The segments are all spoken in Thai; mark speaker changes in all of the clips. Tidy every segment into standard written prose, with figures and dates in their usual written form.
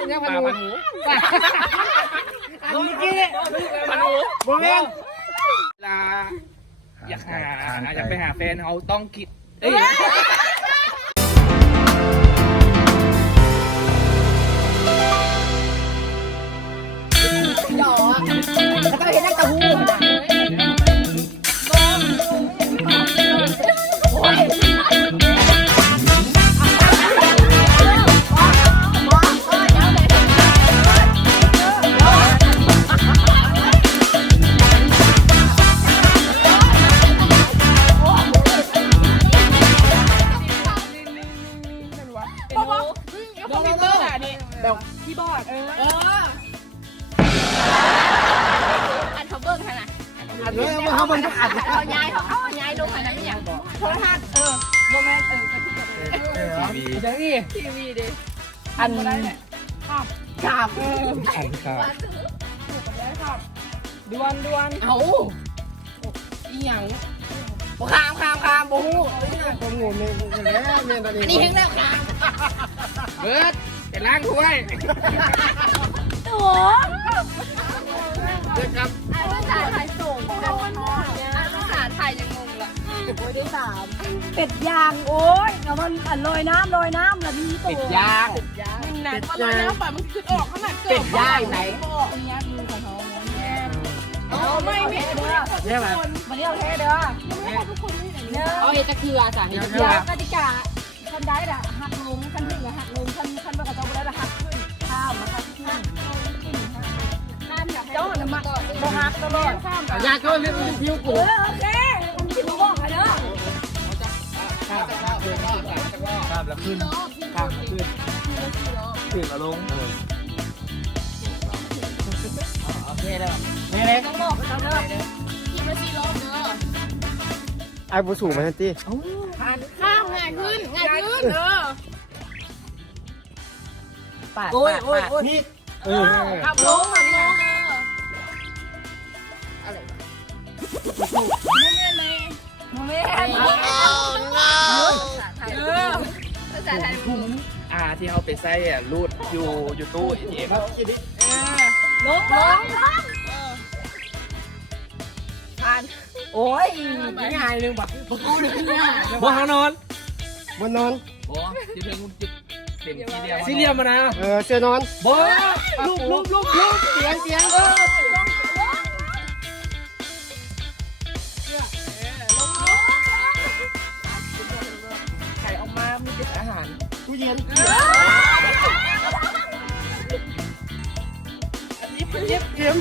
Speaker 1: เนี่ยพันหูอันนี้กี้พันหูโมเมนลาอยากไปหาแฟนเขาต้องคิดเอ้ย
Speaker 2: หยอแล้วก็เห็นนั่งตะหูคีย์บอร์ดอันเขาเบิ้งขนาดอันนี้เขาเบิ้งอัดเขาย้ายลงขนาดไม่อย่างโทรทัศน์โมเมนต์ทีวีดิอันครับดวนเอาอีหยังคามบูฮูผมงงเลยอันนี้เห็นแล้วคาม
Speaker 1: เบิร์ดจะล้างถ้วย
Speaker 2: ตัว
Speaker 1: เด็กครับ
Speaker 2: ภาษาไทยส่งภาษาไทยยังงงละได้เป็ดย่างโอ้ยเอามันลอยน้ำแล้วนี่ตัว
Speaker 1: เป็ดย่าง
Speaker 2: นะลอยน้ำป่ะมันคือออกขนาด
Speaker 1: เป็ดย่างไหน
Speaker 2: เนี่ยมือของเขาไม่เด้อ
Speaker 1: เนี่ยแบบ
Speaker 2: มันเรียกแท้เด้อเอาเอตะเคือจ้ะเอตะเคือกติกาคันได้ละหักลงคันถึงหักลงคันประกาศตัวได้ละหักขึ้นข้ามมาหักขึ้นเจ้าหน้ามาบ่หักตลอด
Speaker 1: ยาก็เรื่องคิ้วกู
Speaker 2: โอเคผมคิดว่าบอกเด้อ
Speaker 1: ข้ามแล้วขึ้นขึ้นแล้วลงโอเคแล้วนี่เลย
Speaker 2: ต้องบอกเขาเด้อคิดว่า4 รอบเด้อ
Speaker 3: ไอ้ผู้สูงมาทันที
Speaker 2: ข้ามง่ายขึ้น
Speaker 1: ปาดนี่
Speaker 2: ขับลงมาเนี่ยอะไรโมเมนต์ภาษาไทย
Speaker 1: ที่เขาไปใส่รูดอยู่ตู้ATM
Speaker 2: ลงผ่านโอ้ย
Speaker 1: ง่ายนึงแบบบ่เขานอน
Speaker 3: บนนอน
Speaker 1: บ่จะเป็นจุดเด่นสี่เหลี่ยมมานะ
Speaker 3: เสื้อนอน
Speaker 1: บ่ลูก
Speaker 3: เสียง
Speaker 1: ไข่ออกมามีเป็นอาหาร
Speaker 3: ตู้เย็น
Speaker 1: เย็บ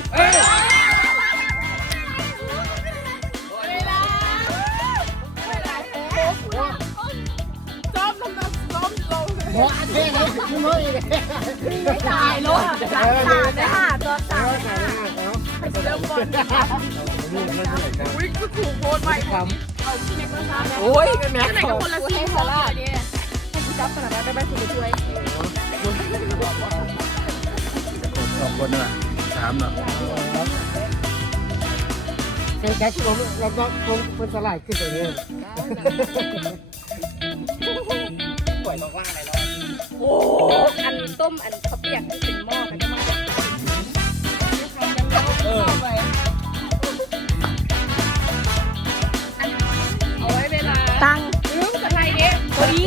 Speaker 3: หัวอันเท่เลยคุณน้อยเลย
Speaker 2: ไม่ตายรถ3ตัว3เริ่มบอลก็ถูกโพสต์ไปเอาเช็คมาซ้ำโอ้ยแม่ไหนก็คนละ4 โพสต์เนี่ยให้กูจับขนาดนั้นได้ไหมคุณช่วย
Speaker 3: 2 คนน่ะ3เนาะแค่เราต้องคนสลายขึ้นไปเลย
Speaker 1: ป่วยบอกว่าอะไรเนาะ
Speaker 2: โอ้อันต้มอันข้าวเปียกเป็นหม้อกันได้มั้ยเอาไว้เวลาตั้งภาษาไทยเนี่ยพอดี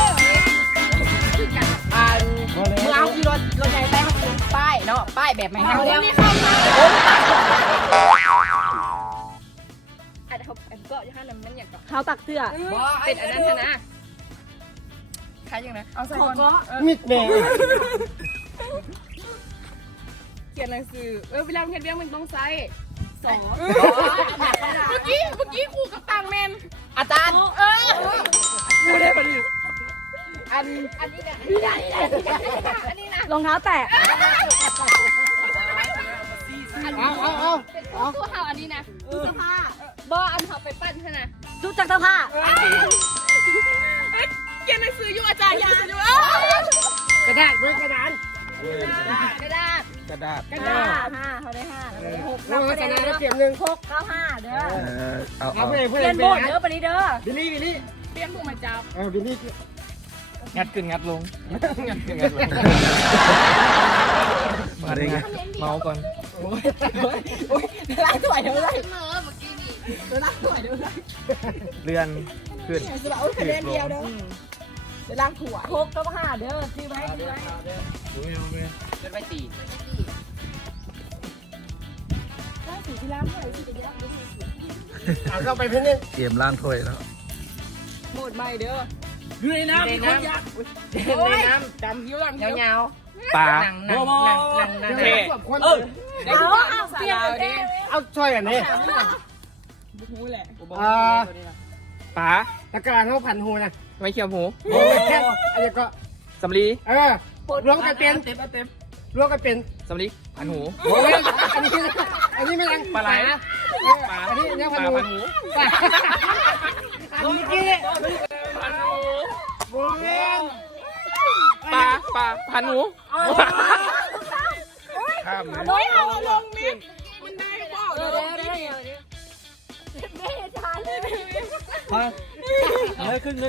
Speaker 2: มึงเอาที่รถใหญ่ไปมาถึงป้ายเนาะป้ายแบบไม่ให้แล้วนี่เข้ามาอันก็อยู่ข้างนั้นมันอย่างก็เขาตักเสื้อเป็นอันนั้นนะใครยังไงเอาใส่ก่อน
Speaker 3: มิดแม่
Speaker 2: เขียนหนังสือเวลาเขียนเรื่องมันต้องใส่2เมื่อกี้ครูกับต่างแมน
Speaker 1: อาจารย์
Speaker 2: กูได้ปะเนี่ยอันนี้นะอันนี้นะรองเท้าแตะเอาตัวเท้าอันนี้นะเสื้อผ้าบออันเขาไปปั้นใช่ไหมชุดจักรเสื้อผ้าเขียนหนังสืออยู่อาจารย์อยู่
Speaker 3: กระดาษด้วยกระดาษ
Speaker 2: เขาได้5แล้วได้6
Speaker 3: นับคะแนนเก็บ1
Speaker 2: 6 9 5เด้อ
Speaker 3: เอาเพื่
Speaker 2: อนโบดเด้อปนี้เด้อ
Speaker 3: บิลลี่
Speaker 2: เปลี่ยนผู้มาจับ
Speaker 3: บิลลี่
Speaker 1: งัดขึ้นงัดลงเมาก่อน
Speaker 2: โอ้ยล้างถ้วยเดี๋ยวเลยล้างถ้วยเดี๋ยวเลย
Speaker 1: เลื่อนขึ้น
Speaker 2: จะเอาคะแนนเดียวเด้อเดี๋ยวล้างถั่วโคกก็มาหาเด้อซื้อไว้ซื้อไว้
Speaker 1: เลื่อนไปตี
Speaker 2: ล้างสีที่ล้างถ้วยสีที่ล้างถ้วย
Speaker 3: เอาเข้าไปเพื่อนนี่
Speaker 4: เกมล้างถ้วยแล้ว
Speaker 2: หมดใหม่เด้อ
Speaker 1: อยู่ในน้ำมีคนยักษ์ในน้ำ
Speaker 2: ดำยิ้วดำยิ้ว
Speaker 1: ยาวปลาโมโมเท่
Speaker 2: เอาเปลี่ยนเด้
Speaker 3: เอาช่วยกันนี่
Speaker 2: หูแหละ
Speaker 1: ปลา
Speaker 3: แล้วการเขาพันหูนะ
Speaker 1: ไม่เขียวหมู
Speaker 3: โอ้ยแค่อันนี้ก็
Speaker 1: สำลี
Speaker 3: รวมกันเป็นรวมกันเป็น
Speaker 1: สำลีพันหู
Speaker 3: โอ้ยอันนี้ไม่ยัง
Speaker 1: ปลาไหล
Speaker 3: ปลาอันนี้เนี่ย
Speaker 1: ป
Speaker 3: พัน
Speaker 1: ลา
Speaker 3: หู
Speaker 1: พันหู
Speaker 3: อันนี้กี้
Speaker 1: พันหู
Speaker 3: โอ้ย
Speaker 1: ปลาพันหู
Speaker 4: ข้ามเลย
Speaker 2: โอ้ยเอาลงมิดมันได้ป่าวเด้อไม่ทานเลย
Speaker 3: เลยขึ้น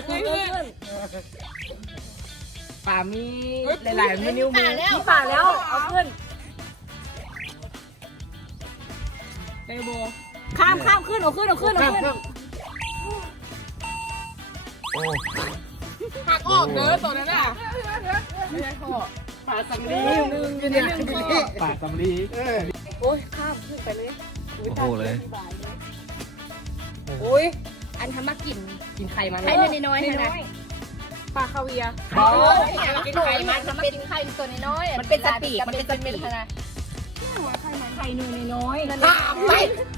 Speaker 1: ปลามีหลายๆนิ้วมือ
Speaker 2: มีปากแล้วเอาขึ้นเดโบข้ามขึ้นเอาขึ้น
Speaker 4: โอ้
Speaker 2: หักออกเด้อตัวนั้นน่ะ
Speaker 3: ปลาสังลีเนี่ย
Speaker 1: ปลาสำลี
Speaker 2: โอ้ยข้ามขึ้นไปเลย
Speaker 4: โหเลย
Speaker 2: โอ้ยอันทำมากินไข่มันไข่น้อยๆนะปลาคาเวียร์กินไข่มันเป็นไข่ตัวน้อยมันเป็นสติมันเป็นสตินะไข่นูน้อยนั่นแหละไป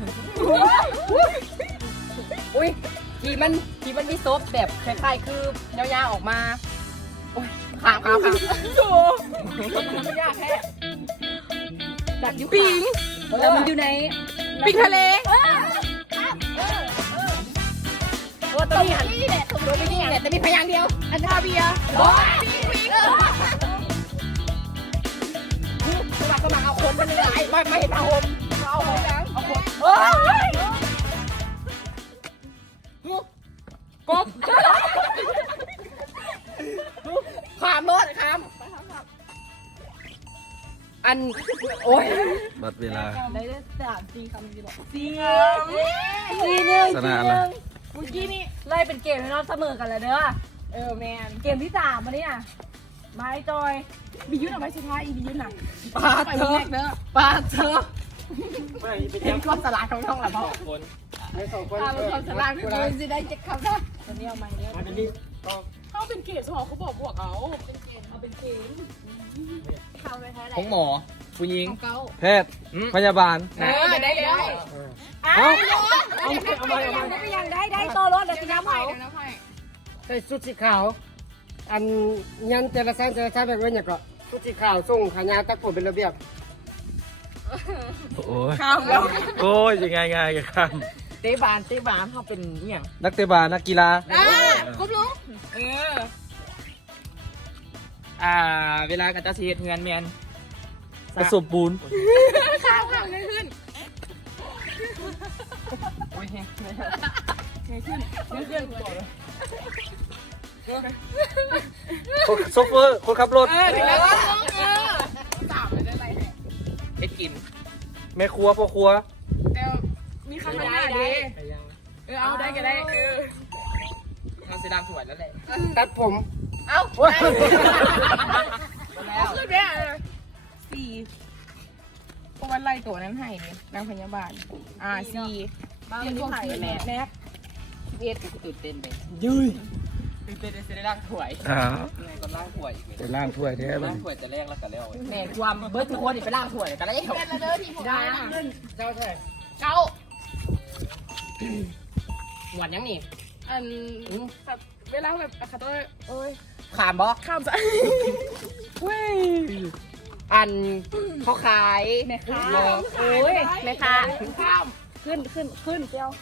Speaker 2: อุ้ยที่มันมีซบแบบคล้ายๆคือยาวๆออกมาโอ้ยขามโอ้มันยากแค่ดักอยู่ปิงแล้วมันอยู่ในปิงทะเลตัวนี้หันตัวนี้เนี่ยแต่มีพยางเดียวอันคาเบียโอ้ยสมัครเอาคนเป็นไรไม่เห็นเอาคนเอาคนยังเอาคนโอ้ยกบขามรถขามอันโอ้ย
Speaker 4: บัดเวลา
Speaker 2: ได้3-4คำดีหรอ4-1
Speaker 4: ชนะอะไร
Speaker 2: เมื่อกี้นี่ไล่เป็นเกมให้น้องเสมอกันแล้วเด้อแมนเกมที่3มาเนี่ยไม้จอยมียุ่นเอาไว้สุดท้ายอีมียุ่นหนักปาเธอปาเธอเป็นความสลาดของน้องหรอพ่อ
Speaker 1: คน
Speaker 3: ไม่สองคน
Speaker 2: เป็นความสลาดของน้องจะได้7คำนะตอนนี้เอาไม้เนี่ย
Speaker 3: อันนี้
Speaker 2: เขาเป็นเกมสมองเขาบอกบวกเอาเป็นเกมเข้าไปท้ายไหน
Speaker 1: ของหมอผู้หญิง
Speaker 4: แพทย์พยาบาล
Speaker 2: ได้เลยเอาไปยังได้โตรถเดี๋ยวจะน้ำเผา
Speaker 3: ใส่ชุดสีขาว อันยันเจรจาแบบว่าเนี่ยก็ชุดสีขาวส่งขายาวตักผมเป็นระเบียบ
Speaker 4: โอ้ย
Speaker 2: ข้ามแล้ว
Speaker 4: โอ้ยยังไงกันข้าม
Speaker 2: เตะบานเขาเป็นเนี่ย
Speaker 4: นักเตะบาสนักกีฬา
Speaker 2: ครบลุง
Speaker 1: เวลากันจะเสียเงินเมียน
Speaker 4: ประสบปูน
Speaker 2: ข้ามไม่ขึ้น
Speaker 4: โซเฟอร์คนขับรถ
Speaker 2: ถึงแล้ว
Speaker 1: เอ็ดกิน
Speaker 4: แม่ครัวพ่อครัว
Speaker 2: มีคำได้ดิเอาได้ก็ได้
Speaker 1: เราเสียดางสวยแล้วแหละ
Speaker 3: ตัดผม
Speaker 2: เอาขึ้นเนี่ย4เพราะว่าไล่ตัวนั้นให้เนี่ยนางพยาบาล4เรียนพวก4แม็ก11ตื่นเต้นไป
Speaker 3: ยืย
Speaker 1: ตื่นเต้นเสียดางสวย
Speaker 4: อ่า
Speaker 1: ไงก็ล่างสวยอีก
Speaker 4: จะล่างถ้วยแท้เล
Speaker 1: ล่าย งสวยจะแรกแล้วกันแล้ว
Speaker 2: แม่ความเบิร์ดทุกคนไปล่างถ้วยกันแล้วได้นะ
Speaker 3: เจ้าใช่
Speaker 2: เก้า
Speaker 1: หวานยังนี่
Speaker 2: อันแบบเวลาแบบอะคาโต้โอ้ย
Speaker 1: ขามบอ
Speaker 2: ข้ามจ้ะเว้ย
Speaker 1: อันเขาขาย
Speaker 2: แม่ค้าโอ้ยแม่ค้าข้ามขึ้นเจ้า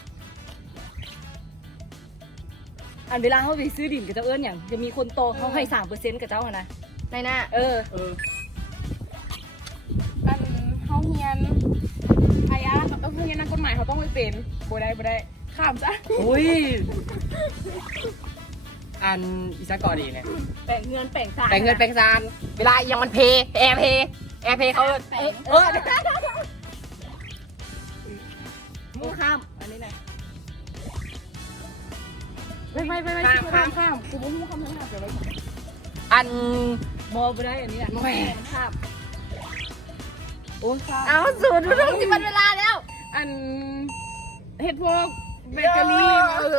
Speaker 2: อันเวลาเขาไปซื้อดินกับเจ้าเอิญอย่างจะมีคนโตเขาให้3%กับเจ้าอะนะในหน้าอันเขาเฮียนอายะเขาต้องเฮียนนักกฎหมายเขาต้องไปเป็นบ่ได้ข้ามจ้ะ
Speaker 1: อุ้ยอันอีสานกอดีเนี่ย
Speaker 2: แปลงเงินแปลงจ่าย
Speaker 1: แต่เงินแปลงซานเวลายังมันเพแอร์เพ
Speaker 2: แอร์เพย์เขามูข้ามอันนี้ไหนไม่ข้ามกูมูข้ามทั้งหมดเลยอันมอไปได้อันนี้อ่ะแหวนข้ามโอ้เอาสูตรรู้ที่มันเวลาแล้วอันเฮ็ดพวกเบเกอรี่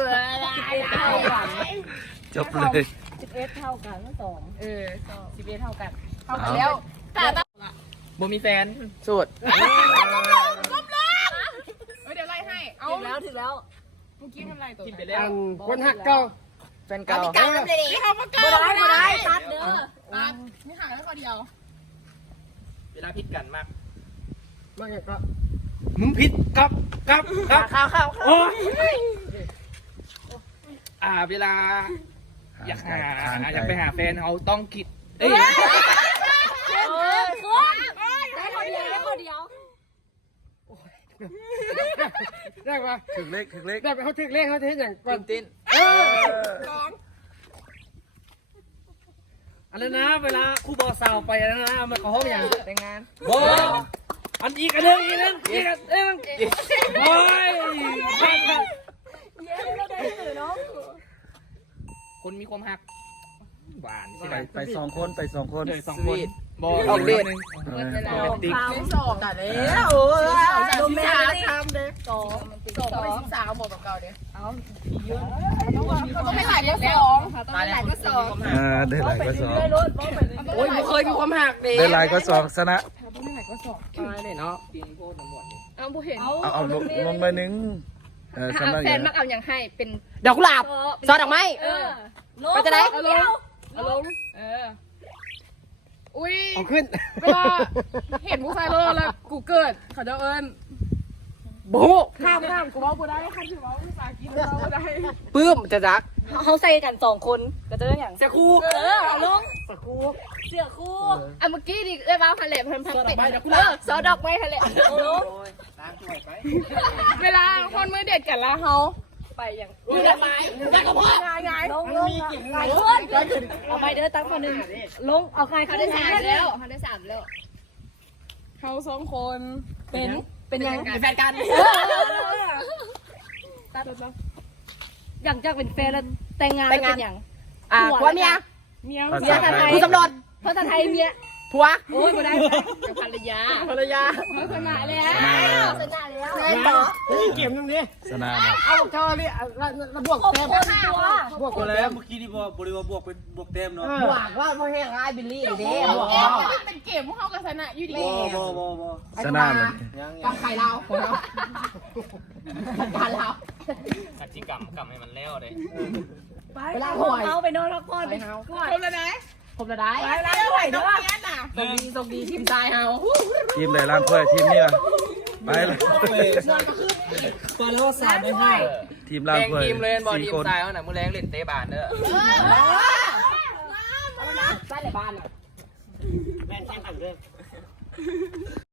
Speaker 4: จบเลย
Speaker 2: 11เท่ากัน11เท่ากันแล้วแต่
Speaker 1: บ่มีแฟนโสด
Speaker 2: เดี๋ยวไล่ให้ถึงแล้วเมื่อกี้ทำไรตัว
Speaker 1: กินไปแล้ว
Speaker 3: อันคนหักเก่า
Speaker 1: แฟนเก่า
Speaker 2: ไม่ได้ตัดเด้อตัดนี่ห่างแล้วก็เดียว
Speaker 1: เวลาพิดกันมาก
Speaker 3: มากอย่างก็
Speaker 1: มึงผิดกับข้าวโอ้ยเวลาอยากไปหาแฟนเขาต้องกิน
Speaker 2: ได้คนเดียว
Speaker 3: ได้ปะ
Speaker 4: ถึงเล็ก
Speaker 3: ได้ไปเขาถึกเลขเขาจะเห็นอย่างก่อน
Speaker 1: ติน
Speaker 3: อันนั้นนะเวลาคู่บอลสาวไปแล้วนะมาขอห้องอย่าง
Speaker 1: แต่งงาน
Speaker 3: บออันอีกอันนึงโอ้ย
Speaker 1: คนมีความหักหวานใช่ไหม
Speaker 4: ไปสองคน
Speaker 1: เลย2 คนบอลออกเดทนึงติ๊ก
Speaker 2: สองกันแล้วดูแม่ทำเด็กสองไป13หมดกับเก่าเด็กเขาต้องไม่หลายก็2ต้องไม่หลายก็2
Speaker 4: ได้หลายก็สอง
Speaker 2: โอ้ยเคยมีความหักเด็ก
Speaker 4: ได้หลายก็สองชนะ
Speaker 1: เลยเนาะกินโคตรตำรวจ
Speaker 2: เอาผู้เห็น
Speaker 4: เอาลงมาหนึ่งชนะ
Speaker 2: แฟนมักเอาอย่างให้เป็นดอกกุหลาบซอดอกไม้ไปจะไหนเอาลงอุ้ย
Speaker 3: เอาขึ้น
Speaker 2: เวลาเห็นผู้ชายแล้วกูเกิดเขาจะเอิญ
Speaker 3: โบ
Speaker 2: ข้ามกูว่ากูได้ข้ามถือว่าภาษากินเราได้
Speaker 1: ปื้มจะรัก
Speaker 2: เขาใส่กัน2 คนก็จะได้อย่าง
Speaker 1: เสียคู่
Speaker 2: เอาลง
Speaker 3: สักครู
Speaker 2: เสือคู่อ่ะเมื่อกี้ดิได้บ้าพันเล็บพันเป็ดซอดอกไม้พันเล็บเวลาคนมือเด็ดกันแล้วเขาไปอย่างมือเด็ดไม้ได้ก็พอไงลงไปขึ้นเอาไปเด้อตั้งคนหนึ่งลงเอาใครเขาได้3แล้วเขา2 คนเป็นยังเป็นแฟนกันอย่างจากเป็นแฟนแล้วแต่งงานเป็นอย่างผัวเมียภาษาไทยผู้สำรวจภาษาไทยเมียผัวโอ้ยไม่ได้กับภรรยาชนะแล้วต่อ
Speaker 3: เก็บตรงนี้
Speaker 4: ชนะ
Speaker 3: เอาเท่านี้ระบวกเต็มบวก
Speaker 4: ก็แล้วเมื่อกี้นี่บริวารบวกเป็นบวกเต็มเนาะ
Speaker 3: บวกว่าพอแห้งไอ้บิลลี่เด้บวก
Speaker 2: เป็นเกมพวกเขากับชนะอยู่ดี
Speaker 4: ชนะเลย
Speaker 2: กับไข่เราของเราการเรา
Speaker 1: ขัดจิกรรมให้มันแล้วเลย
Speaker 2: เวลาห่วยเขาไปนอนพักผ่อนไปเฮาครบแล้วนะไปแล้วห่วยด้วยส่งดีทีมตายเฮา
Speaker 4: ทีมไหนร้านถ้วยทีมนี้ไปเลย
Speaker 3: ไปแล้วสามไปให้
Speaker 4: ทีมร้าน
Speaker 1: แบ่ง
Speaker 4: ถ้วย
Speaker 1: ทีมเลยบอลทีม
Speaker 4: 4 คน
Speaker 1: ตายเขาหน่ะมือแรงเล่นเตะบานเด้อ
Speaker 2: บ้านไหนบ้าน
Speaker 3: แม่นแข่งขันเลย